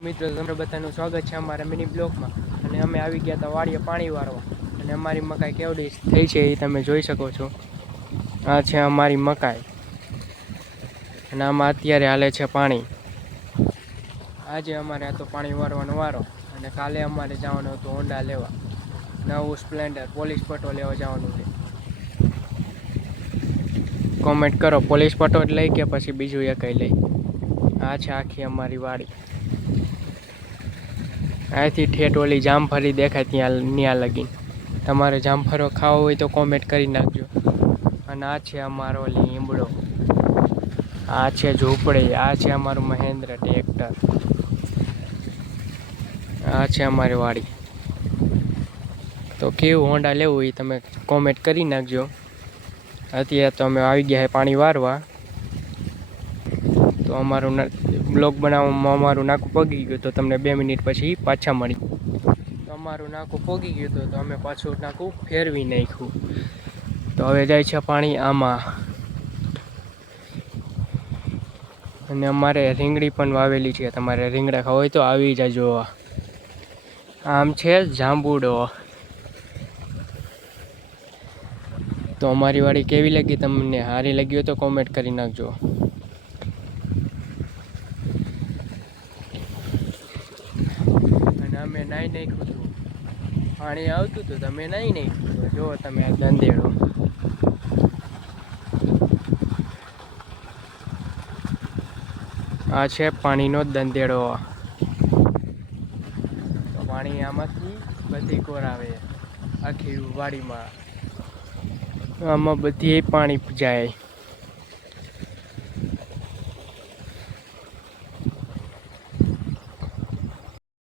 મિત્રો તમને બધાનું સ્વાગત છે અમારા મિની બ્લોકમાં। અને અમે આવી ગયા હતા વાડીએ પાણી વારવા અને અમારી મકાઈ કેવડી થઈ છે એ તમે જોઈ શકો છો। આ છે અમારી મકાઈ અને આમાં અત્યારે હાલે છે પાણી। આજે અમારે આ તો પાણી વારવાનો વારો અને કાલે અમારે જવાનું હતું હોન્ડા લેવા, નવું સ્પ્લેન્ડર પોલીસ પટ્ટો લેવા જવાનું છે। કોમેન્ટ કરો પોલીસ પટ્ટો જ લઈ કે પછી બીજું એ કંઈ લઈ। આ છે આખી અમારી વાડી। અહીંથી ઠેઠ ઓલી જામફળી દેખાય ત્યાં લગી। તમારે જામફળો ખાવો હોય તો કોમેન્ટ કરી નાખજો। અને આ છે અમારો લીમડો, આ છે ઝૂંપડી, આ છે અમારું મહેન્દ્ર ટ્રેક્ટર, આ છે અમારી વાડી। તો કેવું હોન્ડા લેવું એ તમે કોમેન્ટ કરી નાખજો। અત્યારે તો અમે આવી ગયા છે પાણી વારવા। તો અમારું બ્લોગ બનાવવામાં અમારું નાકું પગી ગયું તો તમને 2 મિનિટ પછી પાછા મળી। તો અમારું નાકું પોગી ગયું હતું તો અમે પાછું નાકું ફેરવી નાખ્યું। તો હવે જાય છે પાણી આમાં। અને અમારે રીંગણી પણ વાવેલી છે, તમારે રીંગણા ખાવા હોય તો આવી જાજો। આમ છે જાંબુડો। તો અમારી વાડી કેવી લાગી તમને? સારી લાગી હોય તો કોમેન્ટ કરી નાખજો। અને અમે નાહી નાખ્યું હતું, પાણી આવતું હતું તો અમે નાહી નાખ્યું। તો જુઓ તમે આ દંધેડો, આ છે પાણીનો દંધેડો। તો પાણી આમાંથી બધી કોર આવે આખી વાડીમાં, આમાં બધી પાણી જાય।